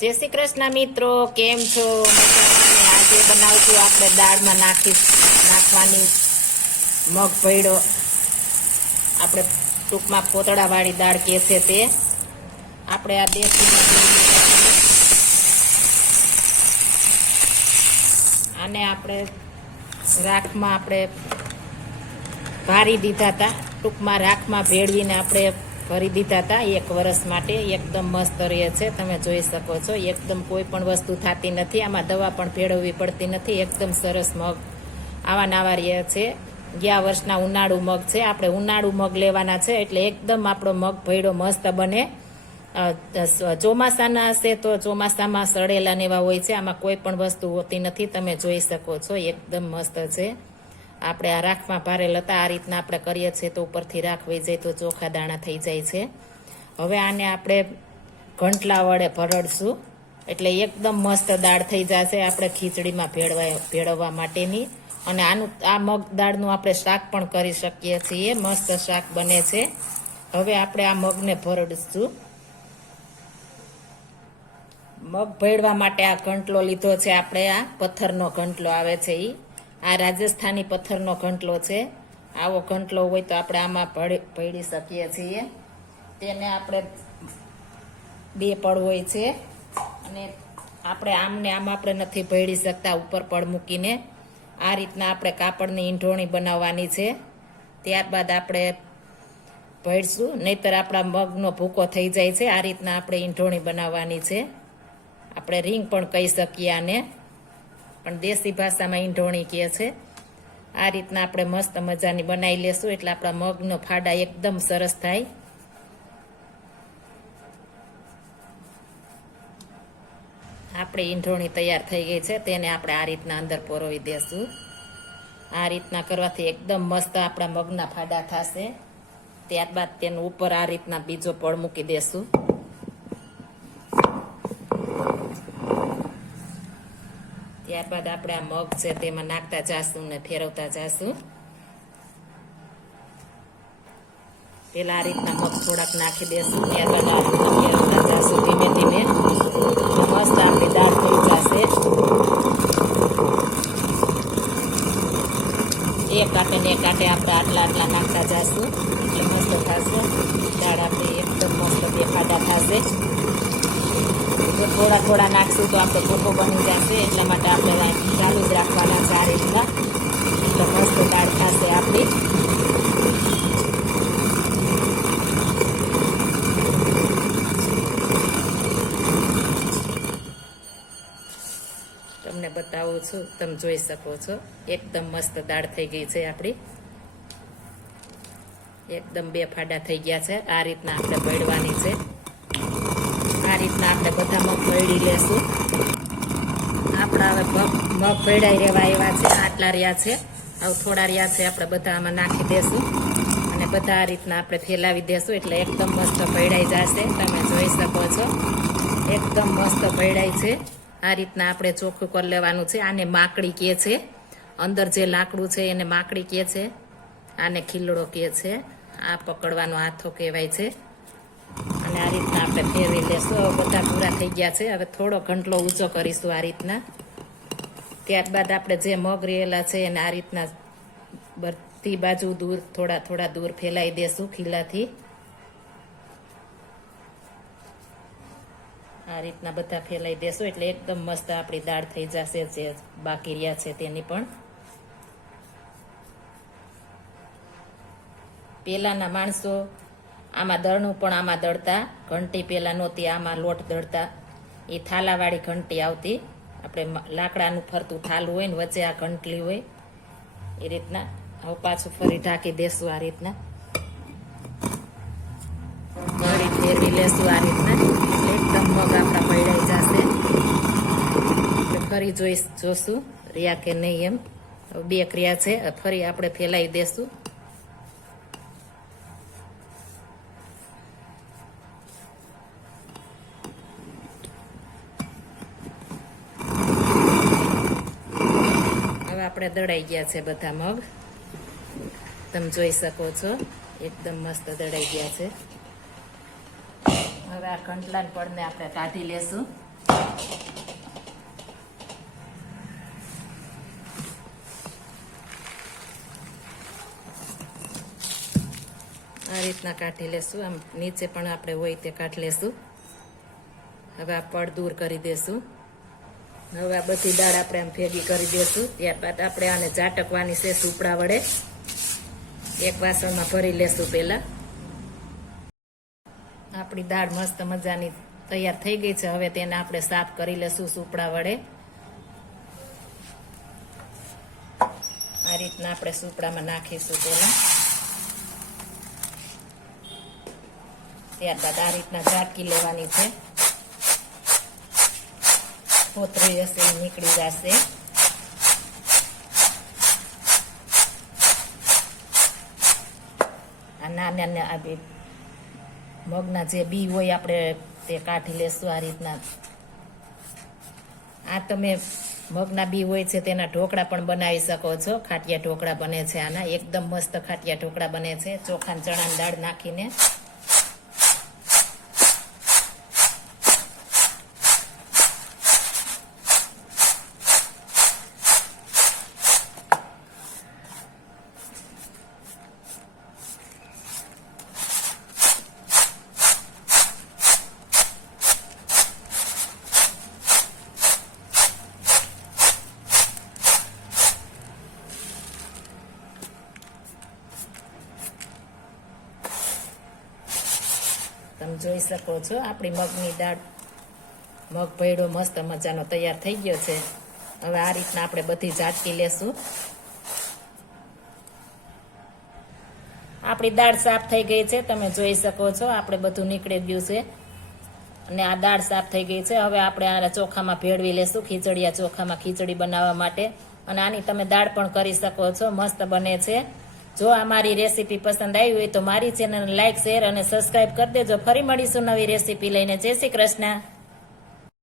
जय श्री कृष्ण मित्रों, केम छो? आज बनावशुं आपणे दाळमां नाखवानी मग भयडो। आपणे टूंकमां पोतळावाળી दाळ કહે છે તે આપણે આ દેશી આને આપણે રાખમાં આપણે ભારી દીધા હતા। ટૂંકમાં રાખમાં ભેળવીને આપણે ભરી દીધા હતા 1 વર્ષ માટે। એકદમ મસ્ત રહે છે, તમે જોઈ શકો છો। એકદમ કોઈ પણ વસ્તુ થતી નથી, આમાં દવા પણ ભેળવવી પડતી નથી। એકદમ સરસ મગ આવા નાવા રહે છે। ગયા વર્ષના ઉનાળુ મગ છે, આપણે ઉનાળુ મગ લેવાના છે એટલે એકદમ આપણો મગ ભયડો મસ્ત બને। ચોમાસાના હશે તો ચોમાસામાં સડેલા ને એવા હોય છે, આમાં કોઈ પણ વસ્તુ હોતી નથી, તમે જોઈ શકો છો। એકદમ મસ્ત છે। આપણે આ રાખમાં ભારેલ હતા, આ રીતના આપણે કરીએ છીએ તો ઉપરથી રાખ વહી જાય તો ચોખા દાણા થઈ જાય છે। હવે આને આપણે ઘંટલા વડે ભરડશું એટલે એકદમ મસ્ત દાળ થઈ જશે આપણે ખીચડીમાં ભેળવવા માટેની। અને આ મગ દાળનું આપણે શાક પણ કરી શકીએ છીએ, મસ્ત શાક બને છે। હવે આપણે આ મગને ભરડશું। મગ ભેળવા માટે આ ઘંટલો લીધો છે આપણે, આ પથ્થરનો ઘંટલો આવે છે આ રાજસ્થાની પથ્થરનો ઘંટલો છે। આવો ઘંટલો હોય તો આપણે આમાં ભેળી શકીએ છીએ। તેને આપણે 2 પડ હોય છે અને આપણે આમને આમ આપણે નથી ભેળી શકતા, ઉપર પડ મૂકીને આ રીતના આપણે કાપડની ઈંઢોણી બનાવવાની છે। ત્યારબાદ આપણે ભેળશું, નહીતર આપણા મગનો ભૂકો થઈ જાય છે। આ રીતના આપણે ઈંઢોણી બનાવવાની છે, આપણે રીંગ પણ કહી શકીએ આને, પણ દેશી ભાષામાં ઈંઢોણી કહે છે। આ રીતના આપણે મસ્ત મજાની બનાવી લેશું એટલે આપણા મગનો ફાડા એકદમ સરસ થાય। આપણે ઈંઢોણી તૈયાર થઈ ગઈ છે, તેને આપણે આ રીતના અંદર પરોવી દેશું। આ રીતના કરવાથી એકદમ મસ્ત આપણા મગના ફાડા થશે। ત્યારબાદ તેનું ઉપર આ રીતના બીજો પડ મૂકી દેશું। ત્યારબાદ આપણે આ મગ છે તેમાં નાખતા જાશું ને ફેરવતા જાશું। પેલા આ રીતના મગ થોડાક નાખી દેશું, ત્યારબાદ આ રીતના ફેરવતા જાશું ધીમે ધીમે, મસ્ત આપણી દાળ થઈ જશે। એક કાંટે ને એક કાંટે આપણે આટલા નાખતા જાશું એટલે મસ્ત થશે દાળ આપણી, એકદમ મસ્ત 2 ફાડા થશે। થોડા થોડા નાખશું તો આપણે ભૂકો બની જશે, એટલા માટે આપણે ચાલુ જ રાખવાના છે આ રીતના, એટલે મસ્ત દાળ થશે આપણી। તમને બતાવું છું, તમે જોઈ શકો છો એકદમ મસ્ત દાળ થઈ ગઈ છે આપણી, એકદમ 2 ફાડા થઈ ગયા છે। આ રીતના આપણે ભેળવાની છે, આ રીતના આપણે બધા મગ ભેળી લેશું। આપણા હવે મગ ભેળાઈ રહેવા એવા છે, આટલા રહ્યા છે, હવે થોડા રહ્યા છે, આપણે બધા આમાં નાખી દેશું અને બધા આ રીતના આપણે ફેલાવી દેશું એટલે એકદમ મસ્ત ભેળાઈ જશે। તમે જોઈ શકો છો એકદમ મસ્ત ભેળાઈ છે। આ રીતના આપણે ચોખ્ખું કરી લેવાનું છે। આને માકડી કહે છે, અંદર જે લાકડું છે એને માકડી કહે છે, આને ખીલડો કહે છે, આ પકડવાનો હાથો કહેવાય છે। અને આ રીતના આપણે ફેરવી લેશું। હવે બધા પૂરા થઈ ગયા છે, હવે થોડો ઘંટલો ઊંચો કરીશું આ રીતના। ત્યારબાદ આપણે જે મગ રહેલા છે એને આ રીતના બધી બાજુ દૂર થોડા થોડા દૂર ફેલાઈ દેશું ખીલાથી। આ રીતના બધા ફેલાઈ દેશું એટલે એકદમ મસ્ત આપણી દાળ થઈ જશે, જે બાકી રહ્યા છે તેની પણ। પહેલાના માણસો આમાં દળનું પણ આમાં દળતા, ઘંટી પહેલા નહોતી, આમાં લોટ દળતા, એ થાલાવાળી ઘંટી આવતી, આપણે લાકડાનું ફરતું થાલું હોય ને વચ્ચે આ ઘંટલી હોય એ રીતના। હવે પાછું ફરી ઢાંકી દેશું આ રીતના, ફરી ફેરવી લેશું આ રીતના એટલે એકદમ મગ આપણા ભેળાઈ જશે। ફરી જોશું રહ્યા કે નહીં એમ, હવે 2 ક્રિયા છે, ફરી આપણે ફેલાવી દેશું। આપણે દળાઈ ગયા છે બધા મગ, તમે જોઈ શકો છો એકદમ મસ્ત દળાઈ ગયા છે। હવે આ ઘંટલા પડને આપણે કાઢી લેશું। આ રીતના કાઢી લેશું. આમ નીચે પણ આપણે હોય તે કાઢી લેશું. હવે આ પડ દૂર કરી દેશું. હવે આ બધી દાળ આપણે આમ ભેગી કરી દેશું. ત્યારબાદ આપણે આને ઝાટકવાની છે સુપડા વડે. એક વાસણમાં ભરી લેશું પહેલા. આપણી દાળ મસ્ત મજાની તૈયાર થઈ ગઈ છે. હવે તેને આપણે સાફ કરી લેશું સુપડા વડે. આ રીતના આપણે સુપડામાં નાખીશું પહેલા. ત્યારબાદ આ રીતના ઝાટકી લેવાની છે. કોથળી હશે એ નીકળી જશે. આ નાના આ મગના જે બી હોય આપણે તે કાઢી લેશું આ રીતના. આ તમે મગના બી હોય છે તેના ઢોકળા પણ બનાવી શકો છો. ખાટિયા ઢોકળા બને છે આના. એકદમ મસ્ત ખાટિયા ઢોકળા બને છે ચોખા ચણાની દાળ નાખીને. તમે જોઈ શકો છો આપણી મગની દાળ મગ ભેળો મસ્ત મજાનો તૈયાર થઈ ગયો છે. હવે આ રીતના આપણે બધી ઝાટકી લેશું. આપણી દાળ સાફ થઈ ગઈ છે. તમે જોઈ શકો છો આપણે બધું નીકળી ગયું છે અને આ દાળ સાફ થઈ ગઈ છે. હવે આપણે આ ચોખામાં ભેળવી લેશું. ખીચડિયા ચોખામાં ખીચડી બનાવવા માટે. અને આની તમે દાળ પણ કરી શકો છો. મસ્ત બને છે. જો આ મારી રેસીપી પસંદ આવી હોય તો મારી ચેનલને લાઈક શેર અને સબસ્ક્રાઈબ કરી દેજો. ફરી મળીશું નવી રેસીપી લઈને. જય શ્રી કૃષ્ણ.